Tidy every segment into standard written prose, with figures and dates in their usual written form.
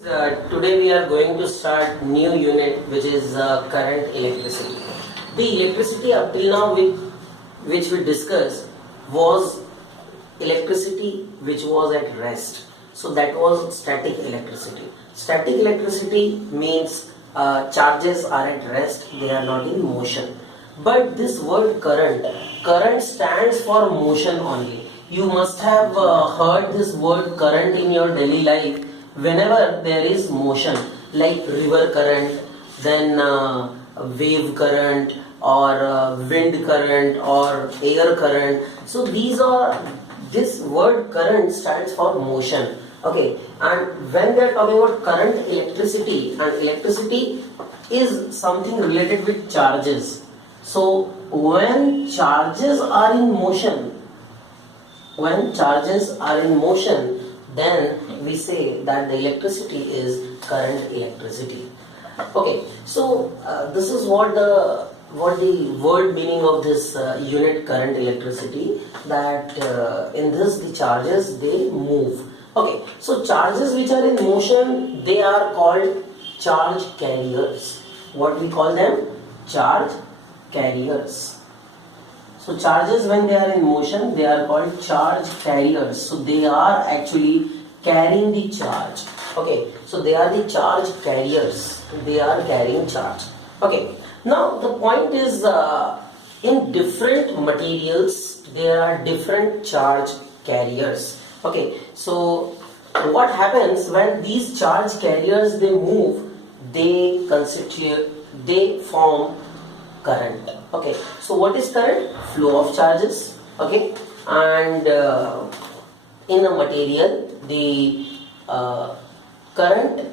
Today we are going to start new unit which is current electricity. The electricity up till now which we discussed was electricity which was at rest. So that was static electricity. Static electricity means charges are at rest, they are not in motion. But this word current stands for motion only. You must have heard this word current in your daily life whenever there is motion, like river current, then wave current, or wind current, or air current. So this word current stands for motion. Okay, and when we are talking about current electricity, and electricity is something related with charges. So when charges are in motion, then we say that the electricity is current electricity. Okay, so this is what the word meaning of this unit current electricity, that in this the charges they move. Okay, so charges which are in motion, they are called charge carriers. What we call them? Charge carriers. So charges, when they are in motion, they are called charge carriers. So they are actually carrying the charge. Okay, so they are the charge carriers. They are carrying charge. Okay, now the point is, in different materials there are different charge carriers. Okay, so what happens when these charge carriers they move, they form current. Okay, so what is current? Flow of charges. Okay, and in a material the current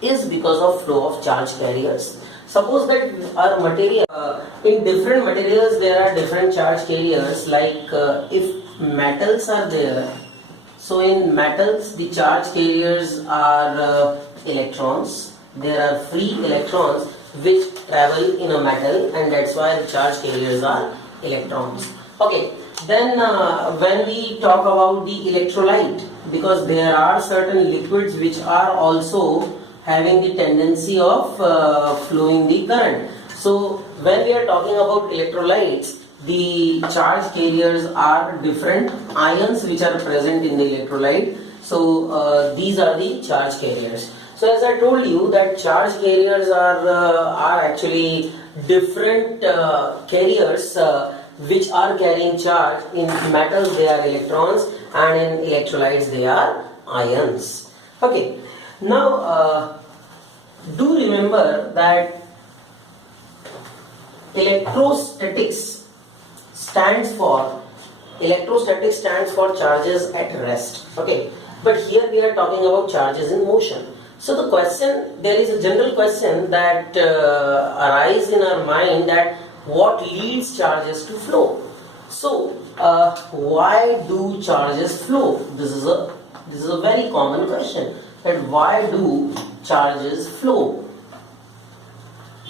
is because of flow of charge carriers. Suppose that our material, in different materials there are different charge carriers, like if metals are there, so in metals the charge carriers are electrons. There are free electrons which travel in a metal, and that's why the charge carriers are electrons. Okay, then when we talk about the electrolyte, because there are certain liquids which are also having the tendency of flowing the current. So when we are talking about electrolytes, the charge carriers are different ions which are present in the electrolyte. So these are the charge carriers. So as I told you that charge carriers are actually different carriers which are carrying charge. In metals they are electrons, and in electrolytes they are ions. Okay, now do remember that electrostatics stands for charges at rest. Okay, but here we are talking about charges in motion. So the question, there is a general question that arises in our mind, that what leads charges to flow? So why do charges flow? This is a very common question, that why do charges flow?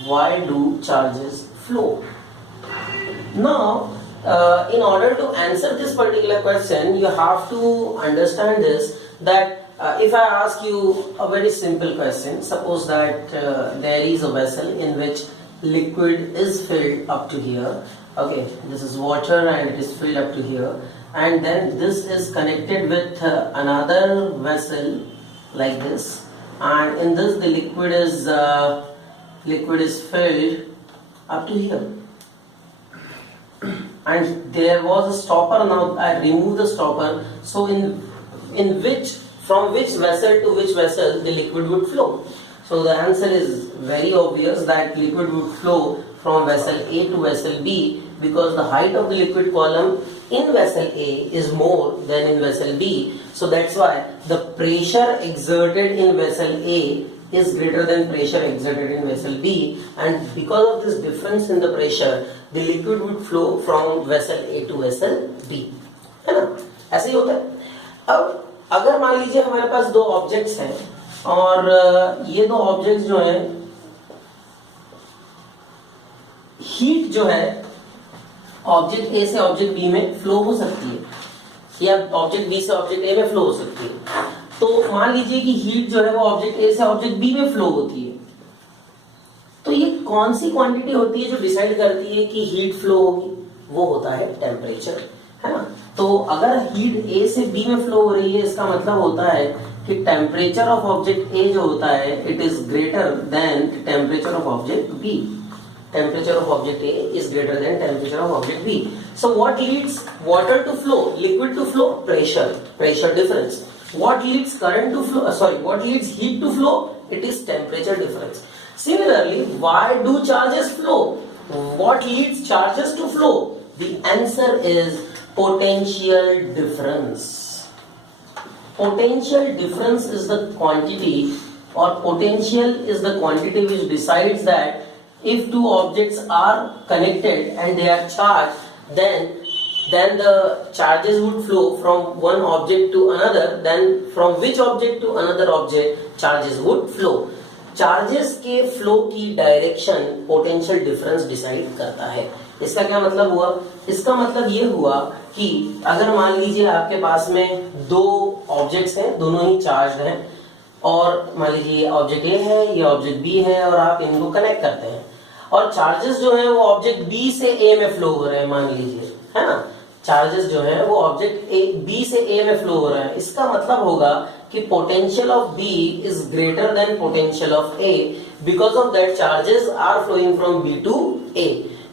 Why do charges flow? Now in order to answer this particular question, you have to understand this, that if I ask you a very simple question, suppose that there is a vessel in which liquid is filled up to here. Okay, this is water and it is filled up to here, and then this is connected with another vessel like this, and in this the liquid is filled up to here, and there was a stopper. Now I remove the stopper. So from which vessel to which vessel the liquid would flow? So the answer is very obvious, that liquid would flow from vessel A to vessel B, because the height of the liquid column in vessel A is more than in vessel B. So that's why the pressure exerted in vessel A is greater than pressure exerted in vessel B, and because of this difference in the pressure, the liquid would flow from vessel A to vessel B. है ना? ऐसे ही होता है. अब अगर मान लीजिए हमारे पास दो ऑब्जेक्ट्स हैं, और ये दो ऑब्जेक्ट्स जो हैं, हीट जो है ऑब्जेक्ट ए से ऑब्जेक्ट बी में फ्लो हो सकती है, या ऑब्जेक्ट बी से ऑब्जेक्ट ए में फ्लो हो सकती है. तो मान लीजिए कि हीट जो है वो ऑब्जेक्ट ए से ऑब्जेक्ट बी में फ्लो होती है, तो ये कौन सी क्वांटिटी होती है जो डिसाइड करती है कि हीट फ्लो होगी? वो होता है टेम्परेचर, है ना। तो अगर हीट ए से बी में फ्लो हो रही है, इसका मतलब होता है कि टेम्परेचर ऑफ ऑब्जेक्ट ए जो होता है it is greater than temperature of object B. Temperature of object A is greater than temperature of object B. So what leads water to flow, liquid to flow? Pressure difference. What leads current to flow? What leads heat to flow? It is temperature difference. Similarly, why do charges flow? What leads charges to flow? The answer is potential difference. Potential difference is the quantity, or potential is the quantity which decides that if two objects are connected and they are charged, then the charges would flow from one object to another, then from which object to another object charges would flow. Charges के flow की direction potential difference decide करता है. इसका क्या मतलब हुआ? इसका मतलब ये हुआ कि अगर मान लीजिए आपके पास में दो ऑब्जेक्ट्स हैं, दोनों ही चार्ज हैं, और मान लीजिए ये ऑब्जेक्ट ए है, ये ऑब्जेक्ट बी है, और आप इनको कनेक्ट करते हैं, और चार्जेस जो है वो ऑब्जेक्ट बी से ए में फ्लो हो रहे हैं, मान लीजिए, है ना. चार्जेस जो है वो ऑब्जेक्ट ए बी से ए में फ्लो हो रहे हैं. इसका मतलब होगा कि potential of B is greater than potential of A, because of that charges are flowing from B to A.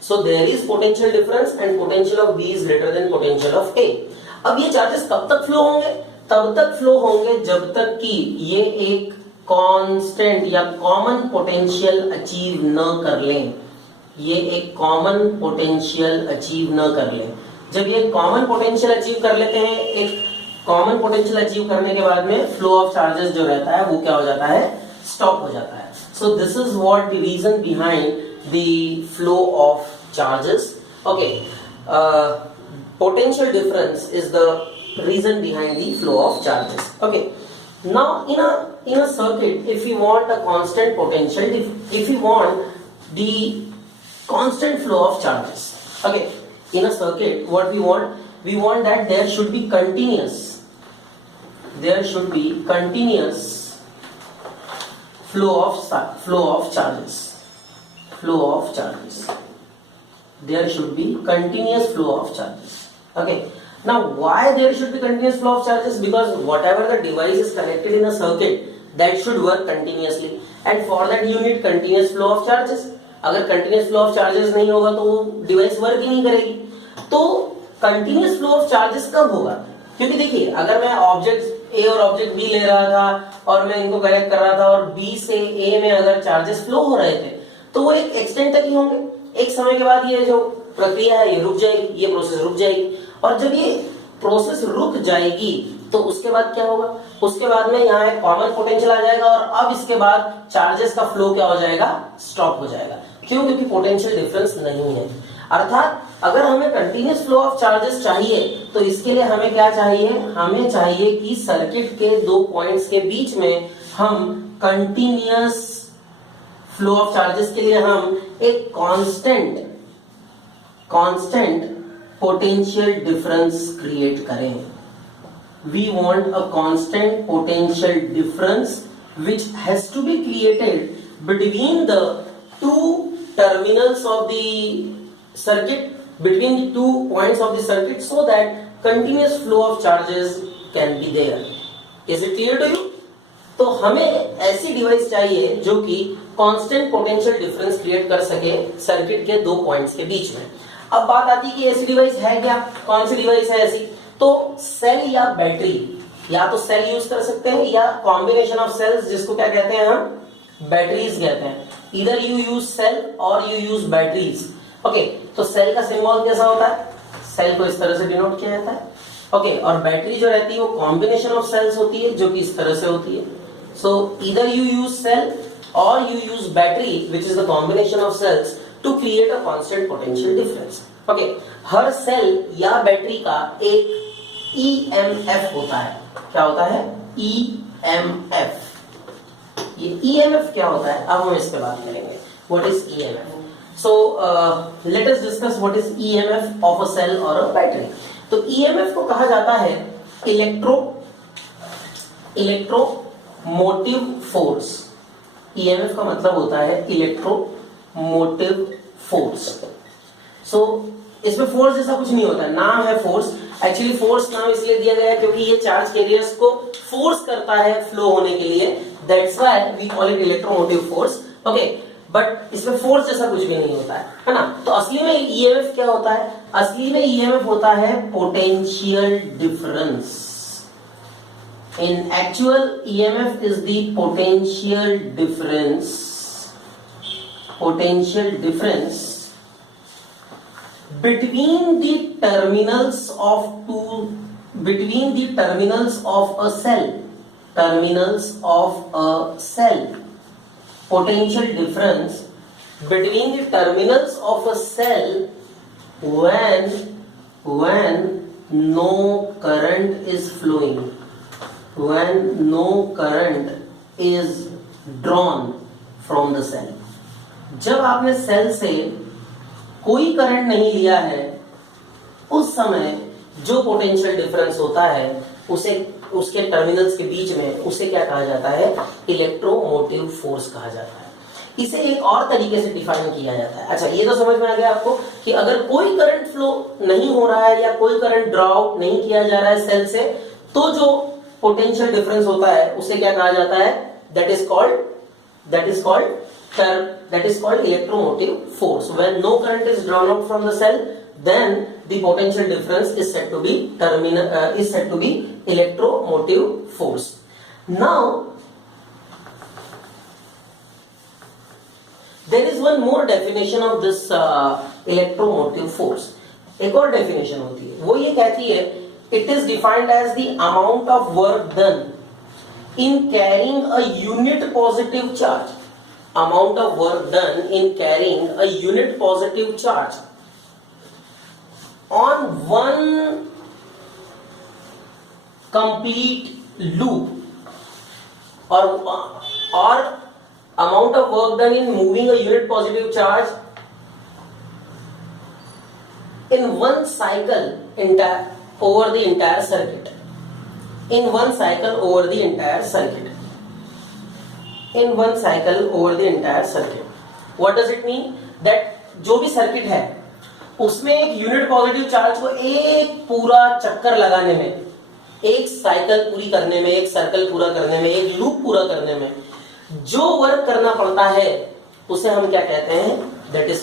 So there is potential difference and potential of B is greater than potential of A. अब ये charges कब तक flow होंगे? तब तक flow होंगे जब तक कि ये एक कांस्टेंट या कॉमन पोटेंशियल अचीव न कर लें. ये एक कॉमन पोटेंशियल अचीव न कर लें. जब ये कॉमन पोटेंशियल अचीव कर लेते हैं, एक कॉमन पोटेंशियल अचीव करने के बाद में फ्लो ऑफ चार्जेस जो रहता है वो क्या हो जाता है? स्टॉप हो जाता है. So this is what the reason behind the flow of charges. Okay, potential difference is the reason behind the flow of charges. Okay, now in a circuit, if you want a constant potential, if you want the constant flow of charges, okay, in a circuit what we want that there should be continuous flow of charges. There should be continuous flow of charges. Okay, now why there should be continuous flow of charges? Because whatever the device is connected in a circuit, that should work continuously, and for that you need continuous flow of charges. अगर continuous flow of charges नहीं होगा तो वो device work ही नहीं करेगी. तो continuous flow of charges कब होगा? क्योंकि देखिए, अगर मैं ऑब्जेक्ट ए और ऑब्जेक्ट बी ले रहा था और मैं इनको कनेक्ट कर रहा था और बी से ए में अगर चार्जेस फ्लो हो रहे थे तो वो एक एक्सटेंट तक ही होंगे. एक समय के बाद ये जो प्रक्रिया है ये रुक जाएगी, ये प्रोसेस रुक जाएगी, और जब ये प्रोसेस रुक जाएगी तो उसके बाद क्या होगा? उसके बाद में यहाँ एक कॉमन पोटेंशियल आ जाएगा, और अब इसके बाद चार्जेस का फ्लो क्या हो जाएगा? स्टॉप हो जाएगा. क्यों? क्योंकि पोटेंशियल डिफरेंस नहीं है. अर्थात अगर हमें कंटिन्यूस फ्लो ऑफ चार्जेस चाहिए तो इसके लिए हमें क्या चाहिए? हमें चाहिए कि सर्किट के दो पॉइंट्स के बीच में हम कंटिन्यूस फ्लो ऑफ चार्जेस के लिए हम एक कांस्टेंट पोटेंशियल डिफरेंस क्रिएट करें. We want a constant potential difference which has to be created between the two terminals of the circuit, between the 2 points of the circuit, so that continuous flow of charges can be there. Is it clear to you? तो हमें ऐसी device चाहिए जो कि constant potential difference create कर सके circuit के 2 points के बीच में. अब बात आती है कि ऐसी डिवाइस है क्या? कौन सी डिवाइस है ऐसी? तो सेल या बैटरी, या तो सेल यूज कर सकते हैं या कॉम्बिनेशन ऑफ सेल्स, जिसको क्या कहते हैं हम? बैटरीज कहते हैं. इधर यू यूज सेल और यू यूज बैटरीज. ओके, तो सेल का सिंबल कैसा होता है? सेल को इस तरह से डिनोट किया जाता है. ओके, और बैटरी जो रहती है वो कॉम्बिनेशन ऑफ सेल्स होती है जो कि इस तरह से होती है. सो इधर यू यूज सेल और you use battery which is the combination of cells to create a constant potential difference. Okay, हर सेल या बैटरी का एक EMF होता है. क्या होता है? EMF. ये EMF क्या होता है? अब हम इस पे बात करेंगे. What is EMF? So let us discuss what is EMF of a cell or a battery. तो EMF को कहा जाता है इलेक्ट्रोमोटिव फोर्स, ईएमएफ का मतलब होता है इलेक्ट्रोमोटिव फोर्स। सो इसमें फोर्स जैसा कुछ नहीं होता, नाम है फोर्स। एक्चुअली फोर्स नाम इसलिए दिया गया है क्योंकि ये चार्ज कैरियर्स को फोर्स करता है फ्लो होने के लिए, that's why we call it electromotive force. Okay, but इसमें फोर्स जैसा कुछ भी नहीं होता है ना। तो असली में ईएमएफ क्या होता है? असली में ईएमएफ होता है potential difference. In actual EMF is the potential difference between the terminals of a cell, potential difference between the terminals of a cell when no current is flowing, when no current is drawn from the cell। जब आपने cell से कोई current नहीं लिया है, उस समय जो पोटेंशियल डिफरेंस होता है उसे उसके टर्मिनल्स के बीच में, उसे क्या कहा जाता है? इलेक्ट्रोमोटिव फोर्स कहा जाता है। इसे एक और तरीके से डिफाइन किया जाता है। अच्छा, ये तो समझ में आ गया आपको कि अगर कोई करंट फ्लो नहीं हो रहा है या कोई करंट ड्रॉ आउट नहीं किया जा रहा है सेल से, तो जो पोटेंशियल डिफरेंस होता है उसे क्या कहा जाता है? That is called electromotive force. When no current is drawn out from the cell, then the potential difference is said to be electromotive force. Now there is one more definition of this electromotive force. एक और definition होती है, वो ये कहती है, it is defined as the amount of work done in carrying a unit positive charge, amount of work done in carrying a unit positive charge on one complete loop, or amount of work done in moving a unit positive charge in one cycle over the entire circuit, in one cycle over the entire circuit, what does it mean? that जो भी circuit है उसमें एक unit positive charge को एक पूरा चक्कर लगाने में, एक साइकिल पूरी करने में, एक सर्कल पूरा करने में, एक लूप पूरा करने में जो वर्क करना पड़ता है उसे हम क्या कहते हैं? That is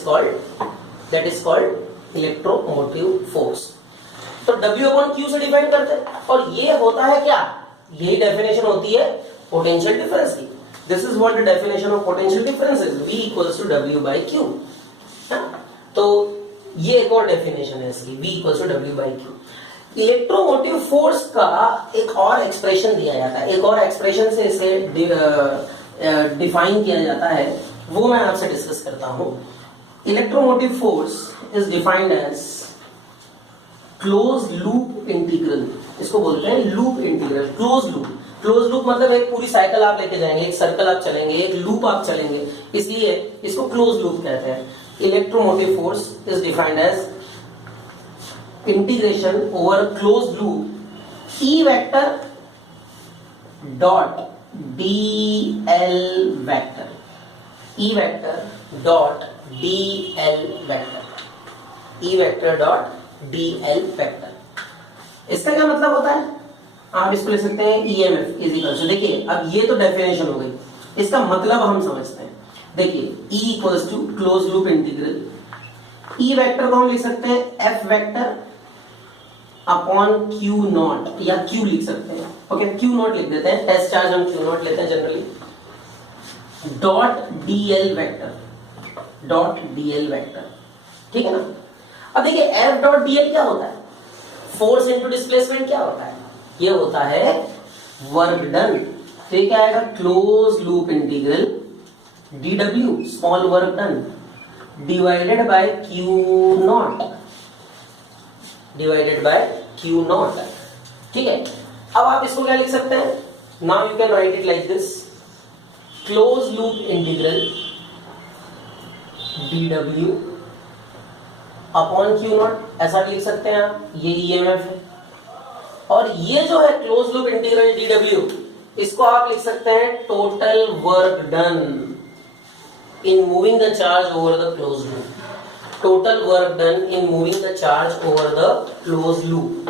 called electromotive force. तो W अपॉन Q से डिफाइन करते हैं, और ये होता है क्या? यही डेफिनेशन होती है पोटेंशियल डिफरेंस की। This is what the definition of potential difference is, V equals to W by Q। तो ये एक और डेफिनेशन है इसकी, V equals to W by Q। Electromotive force का एक और एक्सप्रेशन दिया जाता है, एक और एक्सप्रेशन से इसे डिफाइन किया जाता है, वो मैं आपसे डिस्कस करता हूं। Electromotive force is defined as close loop integral. इसको बोलते हैं लूप इंटीग्रल, क्लोज लूप मतलब एक पूरी साइकिल आप लेके जाएंगे, एक सर्कल आप चलेंगे, एक लूप आप चलेंगे, इसलिए इसको क्लोज लूप कहते हैं। Electromotive force is defined as integration over close loop E vector dot dl vector, E vector dot dl vector, E vector dot dl vector. इसका क्या मतलब होता है? आप इसको लिख सकते हैं EMF इज इक्वल टू, देखिए अब ये तो डेफिनेशन हो गई, इसका मतलब हम समझते हैं। देखिए E equals to close loop integral, E vector को हम लिख सकते हैं F vector upon Q naught, या Q लिख सकते हैं, ओके Q नॉट लिख देते हैं, टेस्ट चार्ज हम Q नॉट लेते हैं जनरली, डॉट dl वेक्टर, ठीक है ना। अब देखिए F डॉट dl क्या होता है? फोर्स इनटू डिस्प्लेसमेंट क्या होता है? ये होता है वर्क डन। तो ये क्या आएगा? Close loop integral dw small work done divided by Q not, ठीक है। अब आप इसको क्या लिख सकते हैं? Now you can write it like this, close loop integral dw upon Q not, ऐसा लिख सकते हैं आप। ये EMF है, और ये जो है क्लोज लूप इंटीग्रल dw, इसको आप लिख सकते हैं total work done in moving the charge over the close loop. Total work done in moving the charge over the closed loop.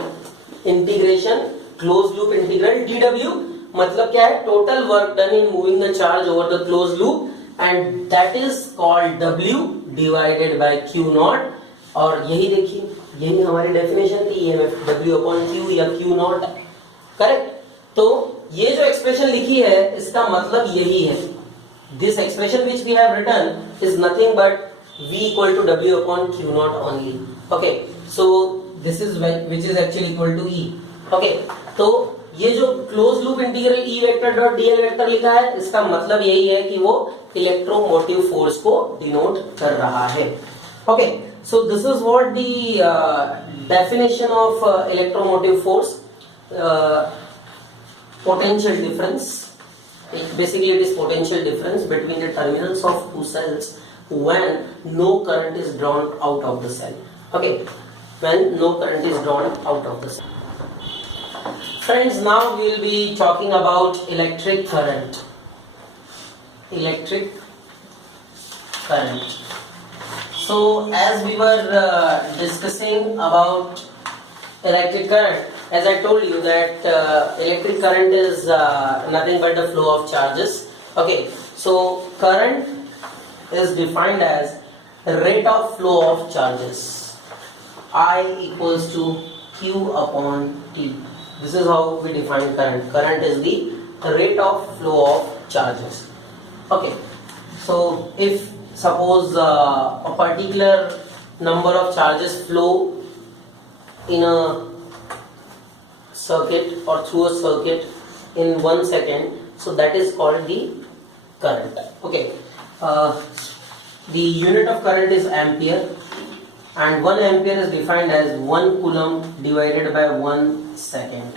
Integration closed loop integral dW मतलब क्या है? Total work done in moving the charge over the closed loop, and that is called W divided by Q naught. और यही देखिए, यही हमारी definition थी EMF W upon Q या Q naught. करेक्ट? तो ये जो एक्सप्रेशन लिखी है इसका मतलब यही है. This expression which we have written is nothing but V equal to W upon Q naught only. Okay, so this is which is actually equal to E. Okay, तो ये जो close loop integral E vector dot dl vector लिखा है इसका मतलब यही है कि वो इलेक्ट्रोमोटिव फोर्स को डिनोट कर रहा है. Okay, so this is what the definition of electromotive force. Potential difference. Basically, it is potential difference between the terminals of two cells when no current is drawn out of the cell. Okay, when no current is drawn out of the cell. Friends, now we will be talking about electric current. Electric current. So as we were discussing about electric current, as I told you that electric current is nothing but the flow of charges. Okay, so current is defined as rate of flow of charges. I equals to Q upon T. This is how we define current. Current is the rate of flow of charges. Okay, so if suppose a particular number of charges flow in a circuit or through a circuit in 1 second, so that is called the current. Okay. The unit of current is ampere, and 1 ampere is defined as 1 coulomb divided by 1 second.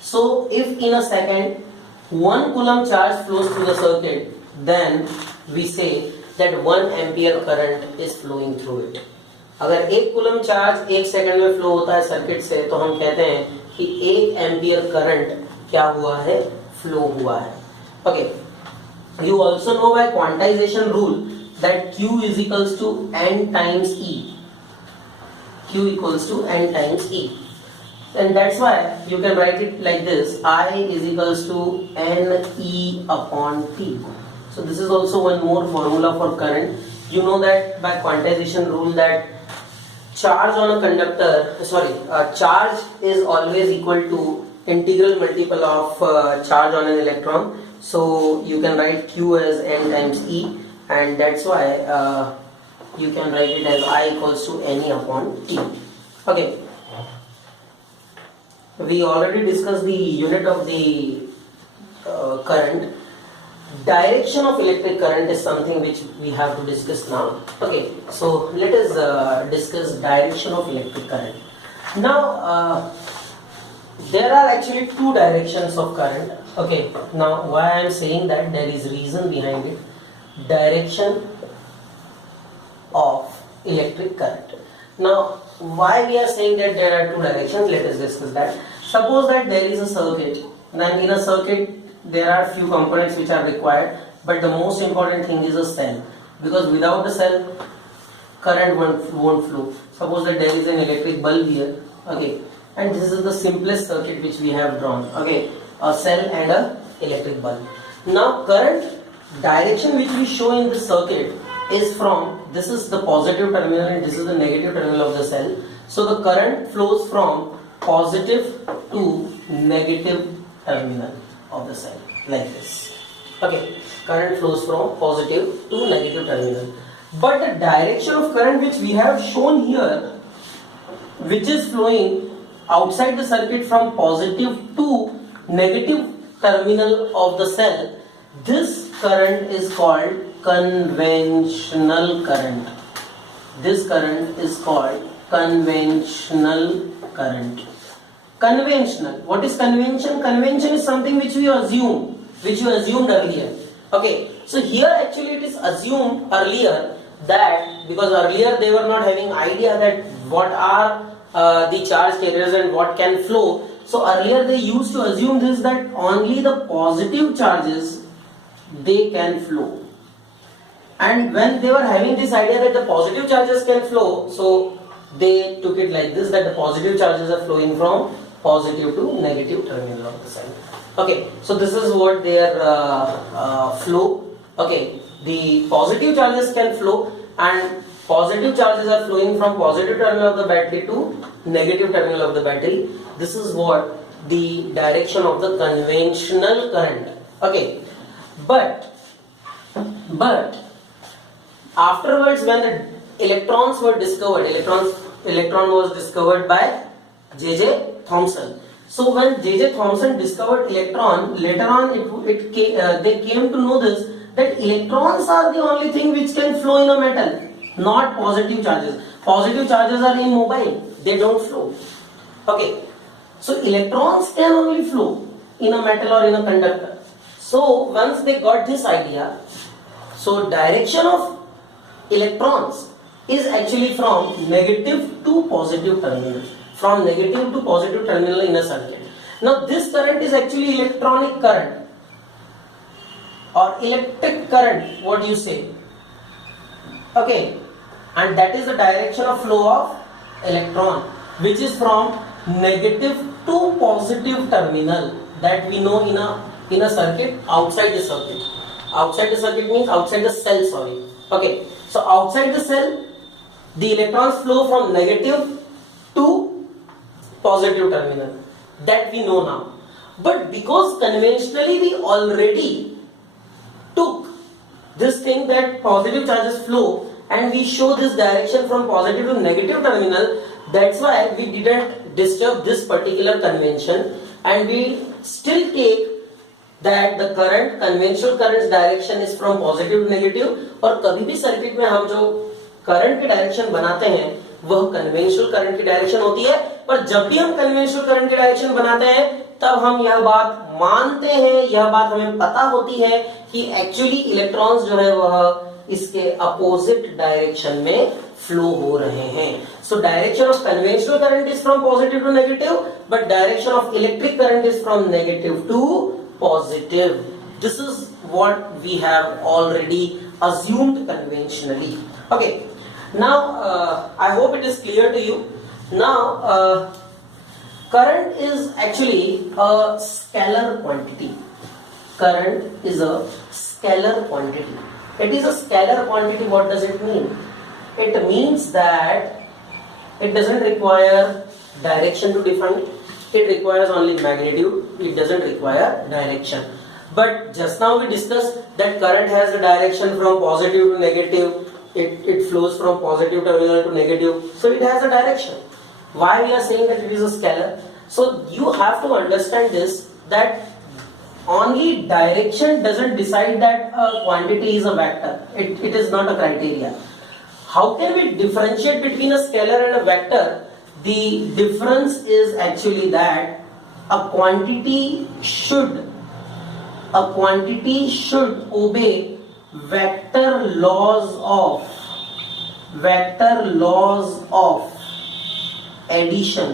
So if in a second 1 coulomb charge flows through the circuit, then we say that 1 ampere current is flowing through it. अगर 1 coulomb charge 1 second में flow होता है circuit से, तो हम कहते हैं कि 1 एम्पियर करंट क्या हुआ है? फ्लो हुआ है. Okay. You also know by quantization rule that Q is equals to N times E. Q equals to N times E. And that's why you can write it like this. I is equals to N E upon T. So this is also one more formula for current. You know that by quantization rule that charge on a conductor, charge is always equal to integral multiple of charge on an electron. So you can write Q as N times E, and that's why you can write it as I equals to Ne upon T. Okay, we already discussed the unit of the current. Direction of electric current is something which we have to discuss now. Okay, so let us discuss direction of electric current. Now there are actually two directions of current. Okay, now why I am saying that, there is reason behind it. Direction of electric current. Now why we are saying that there are two directions, let us discuss that. Suppose that there is a circuit, then in a circuit there are few components which are required, but the most important thing is a cell, because without the cell current won't flow. Suppose that there is an electric bulb here. Okay, and this is the simplest circuit which we have drawn. Okay, a cell and a electric bulb. Now current direction which we show in this circuit is from, this is the positive terminal and this is the negative terminal of the cell. So the current flows from positive to negative terminal of the cell, like this. Okay, current flows from positive to negative terminal. But the direction of current which we have shown here, which is flowing outside the circuit from positive to negative terminal of the cell, this current is called conventional current. This current is called conventional current. Conventional. What is convention? Convention is something which we assume, which you assumed earlier. Okay, so here actually it is assumed earlier that, because earlier they were not having idea that what are the charge carriers and what can flow. So earlier they used to assume this, that only the positive charges they can flow. And when they were having this idea that the positive charges can flow, so they took it like this, that the positive charges are flowing from positive to negative terminal of the cell. Okay, so this is what their flow. Okay, the positive charges can flow, and positive charges are flowing from positive terminal of the battery to negative terminal of the battery. This is what the direction of the conventional current. Okay, but afterwards, when the electrons were discovered, electron was discovered by J.J. Thomson. So when J.J. Thomson discovered electron, later on they came to know this, that electrons are the only thing which can flow in a metal, not positive charges. Positive charges are immobile, they don't flow. Okay, so electrons can only flow in a metal or in a conductor. So once they got this idea, so direction of electrons is actually from negative to positive terminal, from negative to positive terminal in a circuit. Now this current is actually electronic current or electric current, what do you say? Okay, and that is the direction of flow of electron, which is from negative to positive terminal, that we know in a circuit, outside the circuit. Outside the circuit means outside the cell, sorry. Okay, so outside the cell, the electrons flow from negative to positive terminal, that we know now. But because conventionally we already took this thing that positive charges flow, and we show this direction from positive to negative terminal, that's why we didn't disturb this particular convention, and we still take that the current, conventional current's direction is from positive to negative. और कभी भी circuit में हम जो current की direction बनाते हैं वह कन्वेंशनल करंट की डायरेक्शन होती है, पर जब भी हम कन्वेंशनल करंट की डायरेक्शन बनाते हैं तब हम यह बात मानते हैं, यह बात हमें पता होती है कि एक्चुअली इलेक्ट्रॉन्स जो है वह इसके अपोजिट डायरेक्शन में फ्लो हो रहे हैं. So direction of conventional current is from positive to negative, but direction of electric current is from negative to positive. This is what we have already assumed conventionally. Okay, now I hope it is clear to you. Now current is actually a scalar quantity. Current is a scalar quantity. It is a scalar quantity. What does it mean? It means that it doesn't require direction to define it. It requires only magnitude, it doesn't require direction. But just now we discussed that current has the direction from positive to negative, it flows from positive terminal to negative, so it has a direction. Why we are saying that it is a scalar? So you have to understand this, that only direction doesn't decide that a quantity is a vector. It is not a criteria. How can we differentiate between a scalar and a vector? The difference is actually that a quantity should obey vector laws of addition.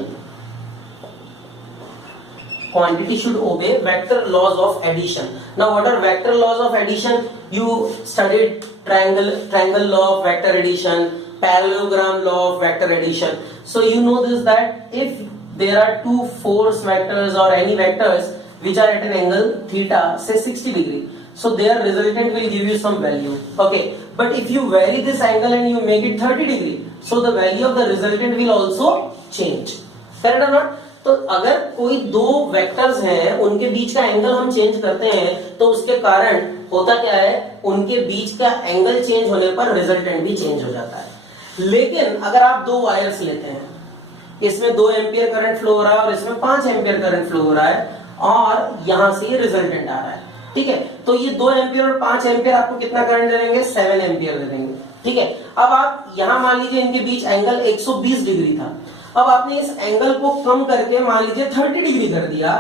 Quantity should obey vector laws of addition. Now what are vector laws of addition? You studied triangle law of vector addition, parallelogram law of vector addition. So you know this, that if there are two force vectors or any vectors which are at an angle theta, say 60 degree, so their resultant will give you some value. Okay, but if you vary this angle and you make it 30 degree, so the value of the resultant will also change. Correct or not? तो अगर कोई दो vectors हैं, उनके बीच का angle हम change करते हैं, तो उसके कारण होता क्या है, उनके बीच का एंगल चेंज होने पर रिजल्टेंट भी चेंज हो जाता है. लेकिन अगर आप दो वायर्स लेते हैं, इसमें 2 एम्पियर करंट फ्लो हो रहा है और इसमें 5 एम्पियर करंट फ्लो हो रहा है, और यहां से ये रिजल्टेंट आ रहा है, ठीक है, तो ये 2 एम्पियर और 5 एम्पियर आपको कितना करंट दे देंगे, 7 एम्पियर दे देंगे. ठीक है, अब आप यहां मान लीजिए इनके बीच एंगल 120 डिग्री था, अब आपने इस एंगल को कम करके मान लीजिए 30 डिग्री कर दिया,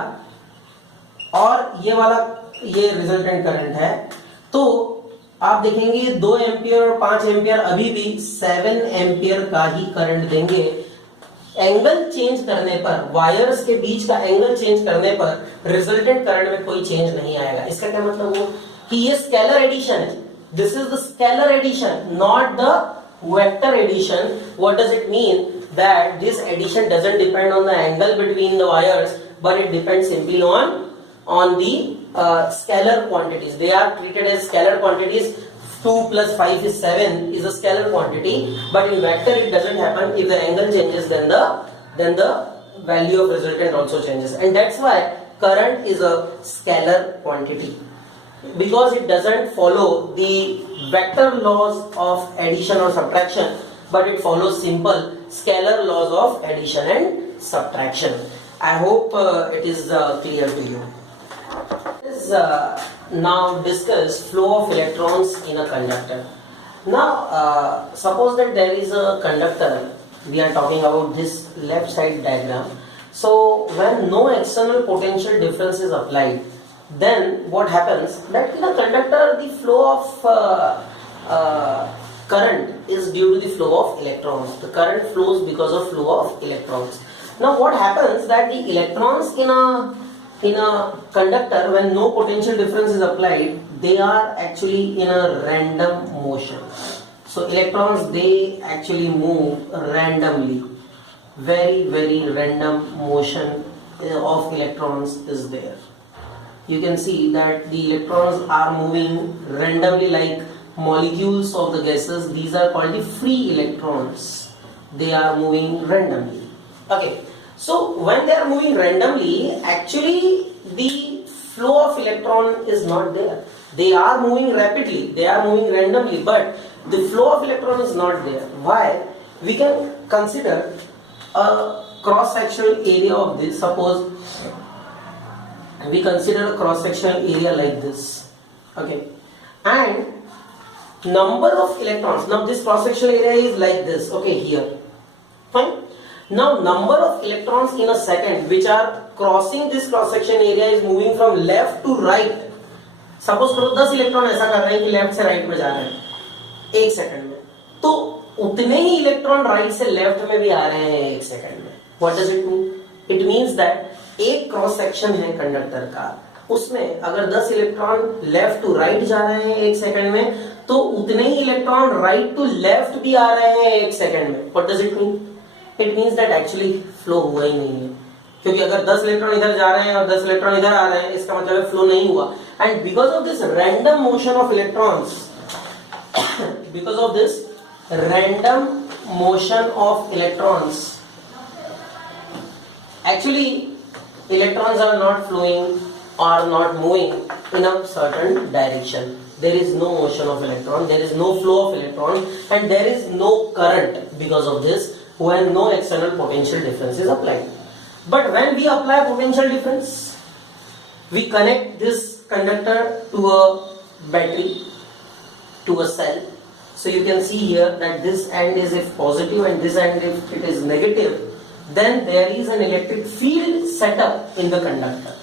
और ये वाला ये रिजल्टेंट करंट है, तो आप देखेंगे 2 एम्पियर और 5 एम्पियर अभी भी 7 एम्पियर का ही करंट देंगे. एंगल चेंज करने पर, वायर्स के बीच का एंगल चेंज करने पर रिजल्टेंट करंट में कोई चेंज नहीं आएगा। इसका क्या मतलब हो कि ये स्केलर एडिशन है, this is the scalar addition, not the vector addition. What does it mean? That this addition doesn't depend on the angle between the wires, but it depends simply on the scalar quantities. They are treated as scalar quantities. 2 plus 5 is 7 is a scalar quantity, but in vector it doesn't happen. If the angle changes, then the value of resultant also changes, and that's why current is a scalar quantity, because it doesn't follow the vector laws of addition or subtraction, but it follows simple scalar laws of addition and subtraction. I hope it is clear to you. Let's now discuss flow of electrons in a conductor. Now suppose that there is a conductor, we are talking about this left side diagram. So when no external potential difference is applied, then what happens that in a conductor the flow of current is due to the flow of electrons. The current flows because of flow of electrons. Now what happens that the electrons in a conductor, when no potential difference is applied, they are actually in a random motion. So electrons, they actually move randomly, very random motion of electrons is there. You can see that the electrons are moving randomly like molecules of the gases. These are called the free electrons. They are moving randomly. Okay. So when they are moving randomly, actually the flow of electron is not there. They are moving rapidly, they are moving randomly, but the flow of electron is not there. Why? We can consider a cross-sectional area of this. Suppose we consider a cross-sectional area like this, okay, and number of electrons. Now this cross-sectional area is like this, okay, here, fine. Now number of electrons in a second which are crossing this cross section area is moving from left to right. Suppose करो 10 electron ऐसा कर रहे हैं कि left से right में जा रहे हैं एक सेकंड में, तो उतने ही इलेक्ट्रॉन राइट से लेफ्ट में भी आ रहे हैं एक सेकंड में. What does it mean? It means that एक क्रॉस सेक्शन है कंडक्टर का, उसमें अगर 10 इलेक्ट्रॉन लेफ्ट टू राइट जा रहे हैं एक सेकंड में, तो उतने ही इलेक्ट्रॉन राइट टू लेफ्ट भी आ रहे हैं एक सेकंड में. What does it mean? It means that actually flow हुआ ही नहीं है, क्योंकि अगर 10 इलेक्ट्रॉन इधर जा रहे हैं और 10 इलेक्ट्रॉन इधर आ रहे हैं, इसका मतलब फ्लो नहीं हुआ. And because of this random motion of electrons, because of this random motion of electrons, actually electrons are not flowing or not moving in a certain direction. There is no motion of electron, there is no flow of electron, and there is no current because of this, when no external potential difference is applied. But when we apply potential difference, we connect this conductor to a battery, to a cell. So you can see here that this end is if positive and this end if it is negative, then there is an electric field set up in the conductor.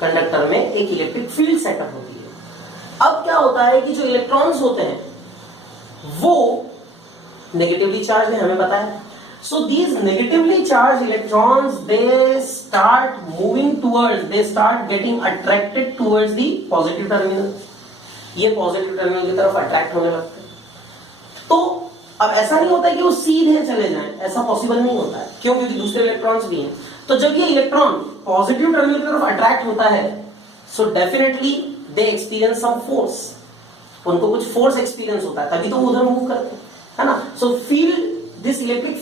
Conductor में एक electric field setup होती है. अब क्या होता है कि जो इलेक्ट्रॉन्स होते हैं वो नेगेटिवली चार्ज है, हमें पता है. So these negatively charge electrons they start moving towards, they start getting attracted towards the positive terminal. ये पॉजिटिव टर्मिनल की तरफ अट्रैक्ट होने लगते हैं. तो अब ऐसा नहीं होता है कि वो सीधे चले जाएं, ऐसा पॉसिबल नहीं होता है. क्यों? क्योंकि दूसरे इलेक्ट्रॉन्स भी हैं. तो जब ये इलेक्ट्रॉन पॉजिटिव टर्मिनल की तरफ अट्रैक्ट होता है, so definitely they experience some force, उनको कुछ फोर्स एक्सपीरियंस होता है, तभी तो वो उधर मूव करते हैं, है ना. सो field, this electric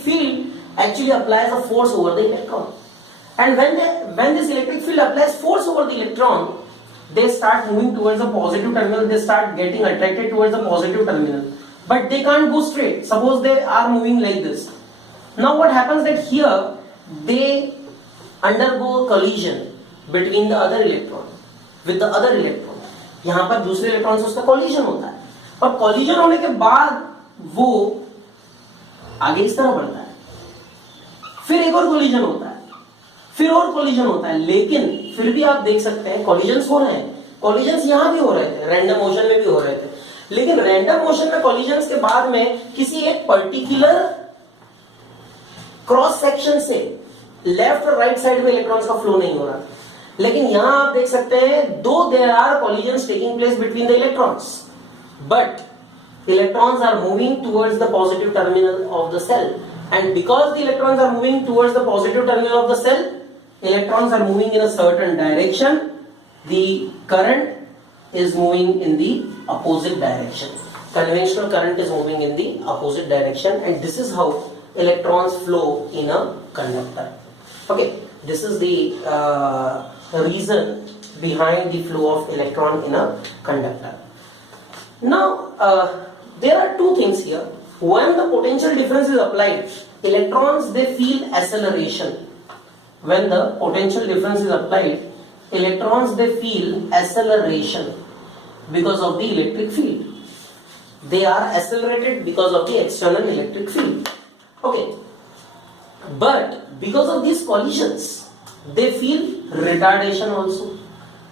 field actually applies a force over the electron, and when this electric field applies force over the electron, they start moving towards the positive terminal, they start getting attracted towards the positive terminal, but they can't go straight. Suppose they are moving like this. Now what happens that here they undergo collision between the other electron with the other electron. यहाँ पर दूसरे electron से उसका collision होता है, और collision होने के बाद वो आगे इस तरह बढ़ता है, फिर एक और collision होता है, फिर और collision होता है. लेकिन फिर भी आप देख सकते हैं collisions हो रहे हैं. collisions यहाँ भी हो रहे थे, random motion में भी हो रहे थे, लेकिन रैंडम मोशन में कॉलिजन्स के बाद में किसी एक पर्टिकुलर क्रॉस सेक्शन से लेफ्ट और राइट साइड में इलेक्ट्रॉन्स का फ्लो नहीं हो रहा, लेकिन यहां आप देख सकते हैं though there are collisions taking place between the electrons, but electrons are moving towards the positive terminal of the cell, and because the electrons are moving towards the positive terminal of the cell, electrons are moving in a certain direction, the current is moving in the opposite direction. Conventional current is moving in the opposite direction, and this is how electrons flow in a conductor. Okay, this is the reason behind the flow of electron in a conductor. Now there are two things here. When the potential difference is applied, electrons they feel acceleration. When the potential difference is applied, electrons they feel acceleration because of the electric field. They are accelerated because of the external electric field. Okay, but because of these collisions, they feel retardation also.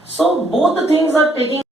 So both the things are taking